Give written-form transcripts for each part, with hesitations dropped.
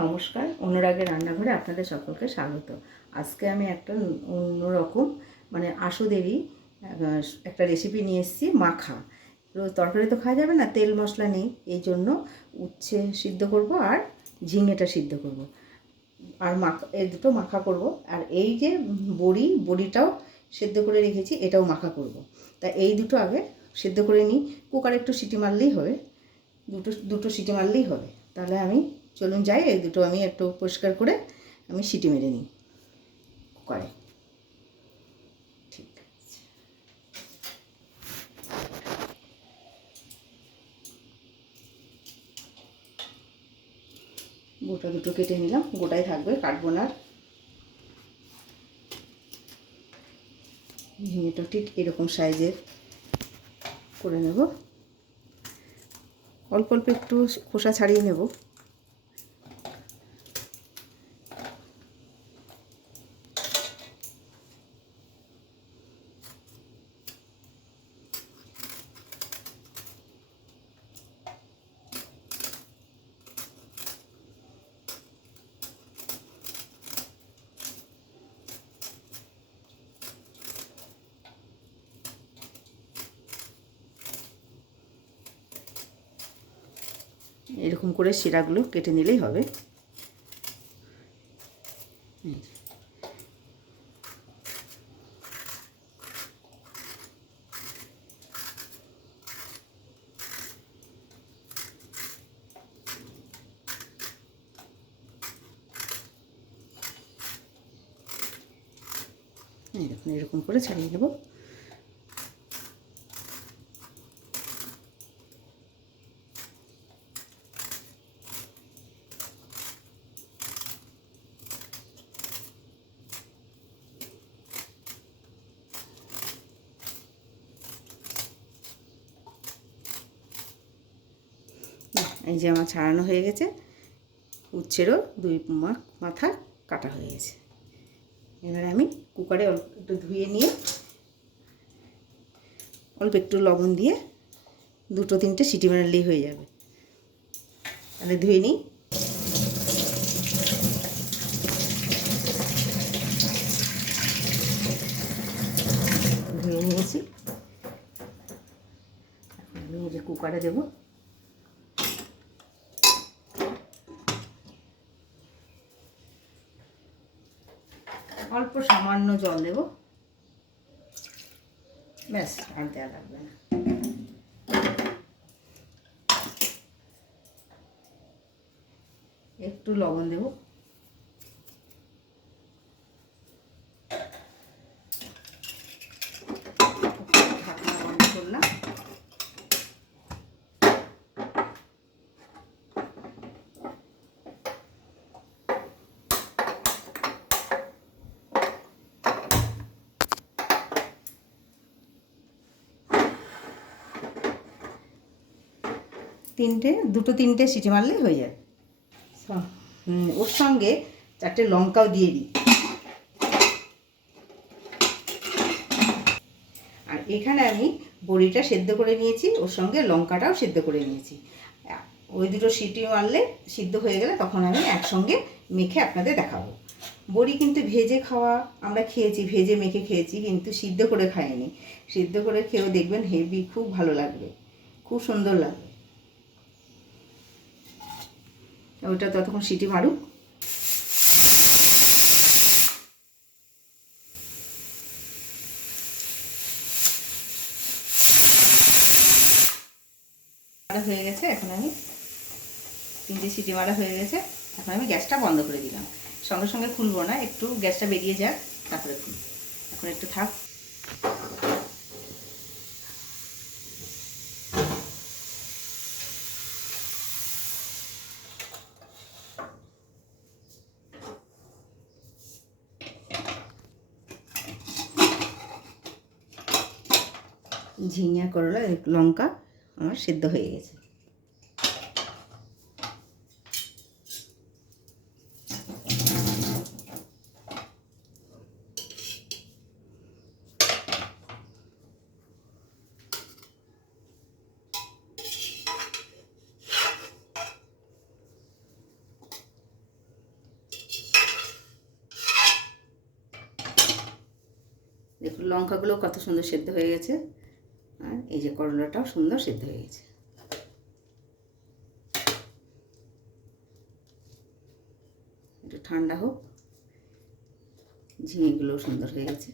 নমস্কার, অনুরাগের রান্নাঘরে আপনাদের সকলকে স্বাগত। আজকে আমি একটা অন্যরকম আশুদেরই একটা রেসিপি নিয়ে এসেছি। মাখা রোজ তরকারি তো খাওয়া যাবে না, তেল মশলা নেই, এই জন্য উচ্ছে সিদ্ধ করব আর ঝিঙেটা সিদ্ধ করব আর এই দুটো মাখা করব। আর এই যে বড়িটাও সেদ্ধ করে রেখেছি, এটাও মাখা করব। তা এই দুটো আগে সেদ্ধ করে নিই। কুকারে একটু সিটি মারলেই হবে, দুটো সিটি মারলেই হবে। তাহলে আমি চলুন যাই, এই দুটো আমি একটু পরিষ্কার করে আমি সিটি মেরে নিই কুকারে। ঠিক আছে, গোটা দুটো কেটে নিলাম, গোটাই থাকবে, কাটবো না। ঝিঙেটা ঠিক এরকম সাইজের করে নেব, অল্প অল্প একটু খোসা ছাড়িয়ে নেব। এরকম করে শিরাগুলো কেটে নিলেই হবে। দেখুন, এরকম করে ছাড়িয়ে নেব। এই যে আমার ছাড়ানো হয়ে গেছে, উচ্ছেরও দুই মাথা কাটা হয়ে গেছে। এবারে আমি কুকারে অল্প একটু ধুয়ে নিয়ে অল্প একটু লবণ দিয়ে দুটো তিনটে সিটি মারলেই হয়ে যাবে। তাহলে ধুয়ে নিই। ধুয়ে নিয়েছি, আমি এই যে কুকারে দেবো। অল্প সামান্য জল দেব, ব্যাস, আর দেওয়া লাগবে না। একটু লবণ দেব, ঢাকনা বন্ধ করলাম। 2-3টে সিটি মারলেই হয়ে যাবে। ওর সঙ্গে 4টে লঙ্কাও দিয়ে দিই। আর এখানে আমি বড়িটা সেদ্ধ করে নিয়েছি, ওর সঙ্গে লঙ্কাটাও সেদ্ধ করে নিয়েছি। ওই দুটো সিটি মারলে সিদ্ধ হয়ে গেলে তখন আমি একসঙ্গে মেখে আপনাদের দেখাবো। বড়ি কিন্তু ভেজে খাওয়া আমরা খেয়েছি, ভেজে মেখে খেয়েছি, কিন্তু সিদ্ধ করে খাইনি। সিদ্ধ করে খেয়েও দেখবেন হেভি, খুব ভালো লাগবে, খুব সুন্দর লাগবে। ওইটা ততক্ষণ সিটি মারুক। হয়ে গেছে, এখন আমি 3টে সিটি মারা হয়ে গেছে। এখন আমি গ্যাসটা বন্ধ করে দিলাম। সঙ্গে সঙ্গে খুলবো না, একটু গ্যাসটা বেরিয়ে যাক, তারপরে খুলব। এখন একটু থাক। ঝিঙে, করলা, লঙ্কা আমার সেদ্ধ হয়ে গেছে। দেখুন লঙ্কাগুলো কত সুন্দর সেদ্ধ হয়ে গেছে, আর এই যে করলাটাও সুন্দর সেদ্ধ হয়ে গেছে। একটু ঠান্ডা হোক, ঝিঙেগুলোও সুন্দর হয়ে গেছে।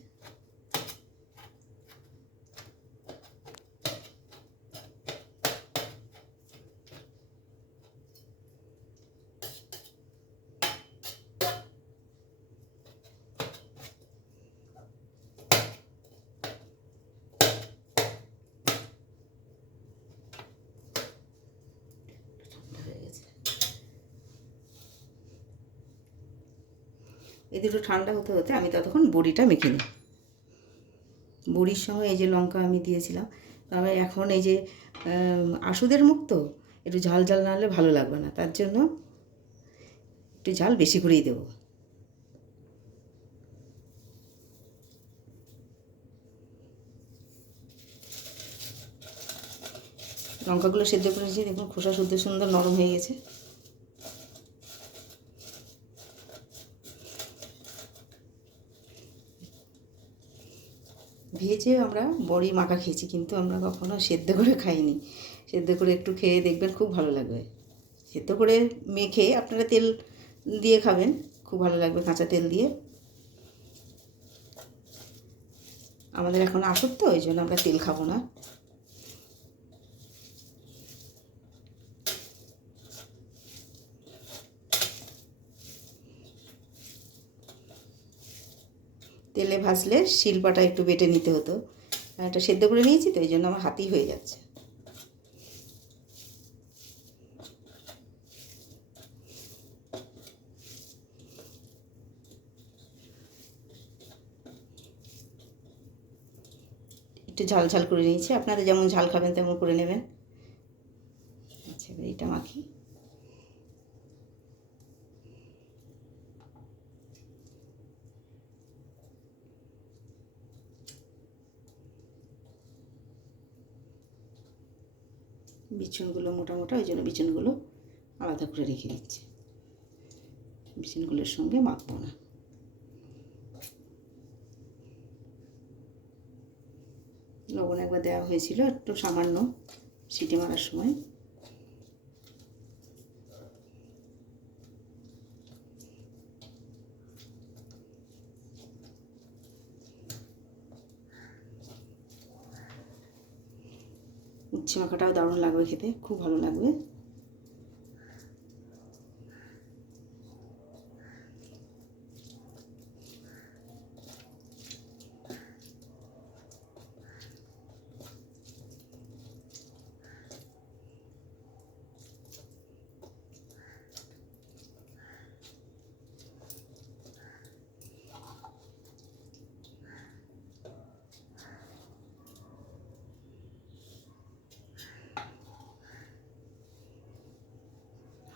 এই দুটো ঠান্ডা হতে হতে আমি ততক্ষণ বড়িটা মেখে নিই। বড়ির সঙ্গে এই যে লঙ্কা আমি দিয়েছিলাম, তবে এখন এই যে আশুদের মুখ তো একটু ঝাল ঝাল না হলে ভালো লাগবে না, তার জন্য একটু ঝাল বেশি করেই দেবো। লঙ্কাগুলো সেদ্ধ করেছি, দেখুন খোসা শুদ্ধ সুন্দর নরম হয়ে গেছে। ভেজে আমরা বড়ি মাখা খেয়েছি, কিন্তু আমরা কখনো সেদ্ধ করে খাইনি। সেদ্ধ করে একটু খেয়ে দেখবেন, খুব ভালো লাগবে। সেদ্ধ করে মেখে আপনারা তেল দিয়ে খাবেন, খুব ভালো লাগবে কাঁচা তেল দিয়ে। আমাদের এখন আসুক তো, ওই জন্য আমরা তেল খাবো না। তেলে ভাজলে শিলপাটা একটু বেটে নিতে হতো, এটা সেদ্ধ করে নিয়েছি তো এই জন্য আমার হাতেই হয়ে যাচ্ছে। একটু ঝাল ঝাল করে নিয়েছি, আপনারা যেমন ঝাল খাবেন তেমন করে নেবেন। আচ্ছা, এবার এটা মাখি। বিচুনগুলো মোটা মোটা, ওই জন্য বিচুনগুলো আলাদা করে রেখে দিচ্ছি, বিচুনগুলোর সঙ্গে মাখবো না। লবণ একবার দেওয়া হয়েছিল একটু সামান্য সিটি মারার সময়। উচ্ছে মাখাটাও দারুণ লাগবে খেতে, খুব ভালো লাগবে।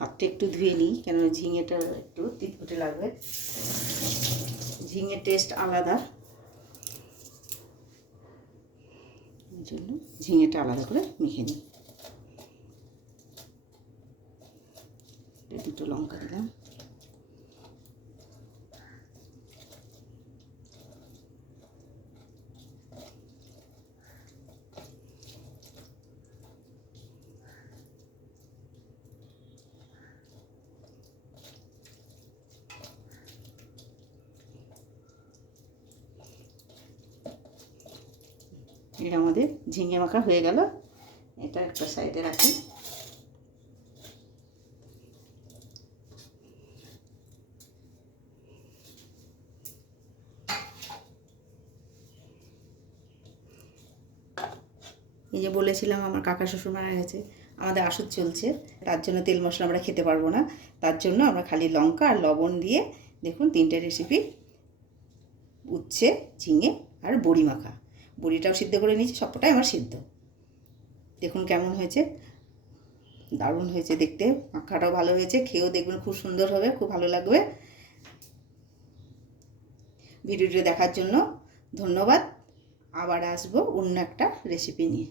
হাতটা একটু ধুয়ে নিই, কেন ঝিঙেটা একটু তিতকুটে লাগবে, ঝিঙের টেস্ট আলাদা, এই জন্য ঝিঙেটা আলাদা করে মেখে নিই। দুটো লঙ্কা দিলাম, এটা আমাদের ঝিঙে মাখা হয়ে গেল। এটা একটা সাইডে রাখি। এই যে বলেছিলাম আমার কাকা শ্বশুর মারা গেছে, আমাদের আসর চলছে, তার জন্য তেল মশলা আমরা খেতে পারবো না, তার জন্য আমরা খালি লঙ্কা আর লবণ দিয়ে দেখুন 3টে রেসিপি, উচ্ছে, ঝিঙে আর বড়ি মাখা। বড়িটাও সিদ্ধ করে নিয়েছি, সবটাই আমার সিদ্ধ। দেখুন কেমন হয়েছে, দারুণ হয়েছে দেখতে, মাখাটাও ভালো হয়েছে, খেয়েও দেখবেন খুব সুন্দর হবে, খুব ভালো লাগবে। ভিডিওটি দেখার জন্য ধন্যবাদ। আবার আসবো অন্য একটা রেসিপি নিয়ে।